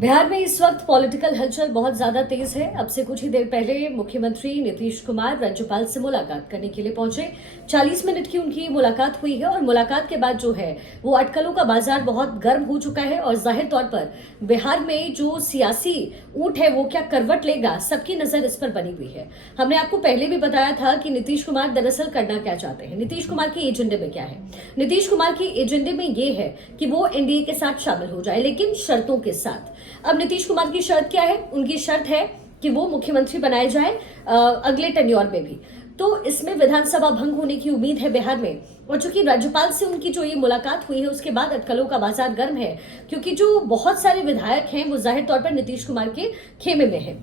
बिहार में इस वक्त पॉलिटिकल हलचल बहुत ज्यादा तेज है। अब से कुछ ही देर पहले मुख्यमंत्री नीतीश कुमार राज्यपाल से मुलाकात करने के लिए पहुंचे। 40 मिनट की उनकी मुलाकात हुई है और मुलाकात के बाद जो है वो अटकलों का बाजार बहुत गर्म हो चुका है और जाहिर तौर पर बिहार में जो सियासी ऊंट है वो क्या करवट लेगा, सबकी नजर इस पर बनी हुई है। हमने आपको पहले भी बताया था कि नीतीश कुमार दरअसल करना क्या चाहते हैं। नीतीश कुमार के एजेंडे में क्या है? नीतीश कुमार के एजेंडे में ये है कि वो एनडीए के साथ शामिल हो जाए, लेकिन शर्तों के साथ। अब नीतीश कुमार की शर्त क्या है? उनकी शर्त है कि वो मुख्यमंत्री बनाए जाए अगले टेन्योर में भी। तो इसमें विधानसभा भंग होने की उम्मीद है बिहार में। और चूंकि राज्यपाल से उनकी जो ये मुलाकात हुई है उसके बाद अटकलों का बाजार गर्म है, क्योंकि जो बहुत सारे विधायक हैं वो जाहिर तौर पर नीतीश कुमार के खेमे में है।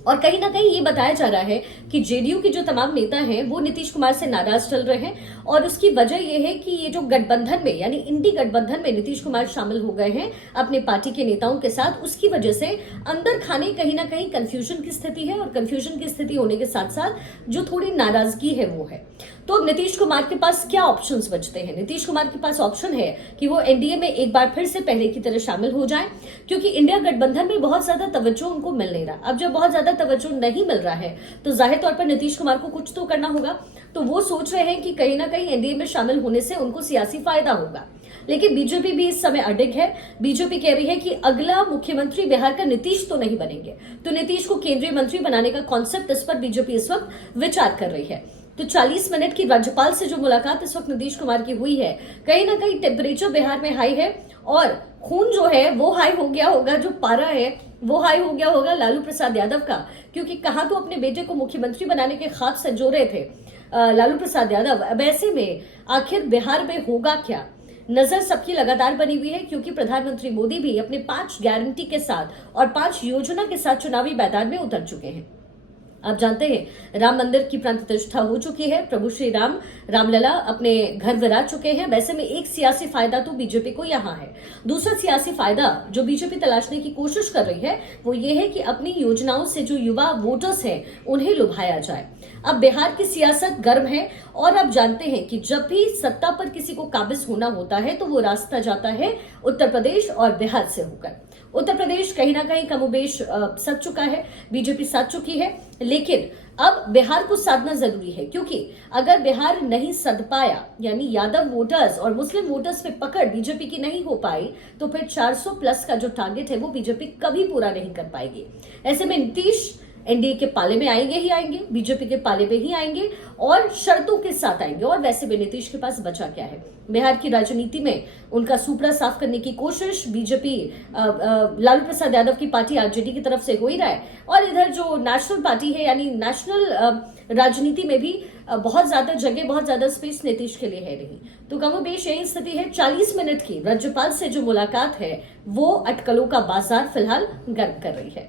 और कहीं ना कहीं ये बताया जा रहा है कि जेडीयू के जो तमाम नेता हैं वो नीतीश कुमार से नाराज चल रहे हैं और उसकी वजह यह है कि ये जो गठबंधन में यानी इंडी गठबंधन में नीतीश कुमार शामिल हो गए हैं अपने पार्टी के नेताओं के साथ, उसकी वजह से अंदर खाने कहीं ना कहीं कंफ्यूजन की स्थिति है। और कंफ्यूजन की स्थिति होने के साथ साथ जो थोड़ी नाराजगी है वो है। तो अब नीतीश कुमार के पास क्या ऑप्शंस बचते हैं? नीतीश कुमार के पास ऑप्शन है कि वो एनडीए में एक बार फिर से पहले की तरह शामिल हो जाए, क्योंकि इंडिया गठबंधन में बहुत ज्यादा तवज्जो उनको मिल नहीं रहा। अब जब बहुत ज्यादा तवज्जो नहीं मिल रहा है तो जाहिर तौर पर नीतीश कुमार को कुछ तो करना होगा। तो वो सोच रहे हैं कि कहीं ना कहीं एनडीए में शामिल होने से उनको सियासी फायदा होगा। लेकिन बीजेपी भी इस समय अडिग है। बीजेपी कह रही है कि अगला मुख्यमंत्री बिहार का नीतीश तो नहीं बनेंगे, तो नीतीश को केंद्रीय मंत्री बनाने का कॉन्सेप्ट, इस पर बीजेपी इस वक्त विचार कर रही है। तो 40 मिनट की राज्यपाल से जो मुलाकात इस वक्त नीतीश कुमार की हुई है, कहीं ना कहीं टेम्परेचर बिहार में हाई है और खून जो है वो हाई हो गया होगा, जो पारा है वो हाई हो गया होगा लालू प्रसाद यादव का। क्योंकि कहा तो अपने बेटे को मुख्यमंत्री बनाने के ख्वाब संजो रहे थे लालू प्रसाद यादव। अब ऐसे में आखिर बिहार में होगा क्या, नजर सबकी लगातार बनी हुई है। क्योंकि प्रधानमंत्री मोदी भी अपने 5 गारंटी के साथ और 5 योजना के साथ चुनावी मैदान में उतर चुके हैं। आप जानते हैं राम मंदिर की प्राण प्रतिष्ठा हो चुकी है, प्रभु श्री राम रामलला अपने घर विराज चुके हैं। वैसे में एक सियासी फायदा तो बीजेपी को यहाँ है। दूसरा सियासी फायदा जो बीजेपी तलाशने की कोशिश कर रही है वो ये है कि अपनी योजनाओं से जो युवा वोटर्स हैं उन्हें लुभाया जाए। अब बिहार की सियासत गर्म है और आप जानते हैं कि जब भी सत्ता पर किसी को काबिज होना होता है तो वो रास्ता जाता है उत्तर प्रदेश और बिहार से होकर। उत्तर प्रदेश कहीं ना कहीं कमोबेश सध चुका है, बीजेपी साध चुकी है, लेकिन अब बिहार को साधना जरूरी है। क्योंकि अगर बिहार नहीं सध पाया यानी यादव वोटर्स और मुस्लिम वोटर्स पे पकड़ बीजेपी की नहीं हो पाई तो फिर 400 प्लस का जो टारगेट है वो बीजेपी कभी पूरा नहीं कर पाएगी। ऐसे में नीतीश एनडीए के पाले में आएंगे ही आएंगे, बीजेपी के पाले में ही आएंगे और शर्तों के साथ आएंगे। और वैसे भी नीतीश के पास बचा क्या है? बिहार की राजनीति में उनका सुपड़ा साफ करने की कोशिश बीजेपी लालू प्रसाद यादव की पार्टी आरजेडी की तरफ से हो ही रहा है। और इधर जो नेशनल पार्टी है यानी नेशनल राजनीति में भी बहुत ज्यादा जगह, बहुत ज्यादा स्पेस नीतीश के लिए है नहीं। तो कमोबेश यही स्थिति है। 40 मिनट की राज्यपाल से जो मुलाकात है वो अटकलों का बाजार फिलहाल गर्म कर रही है।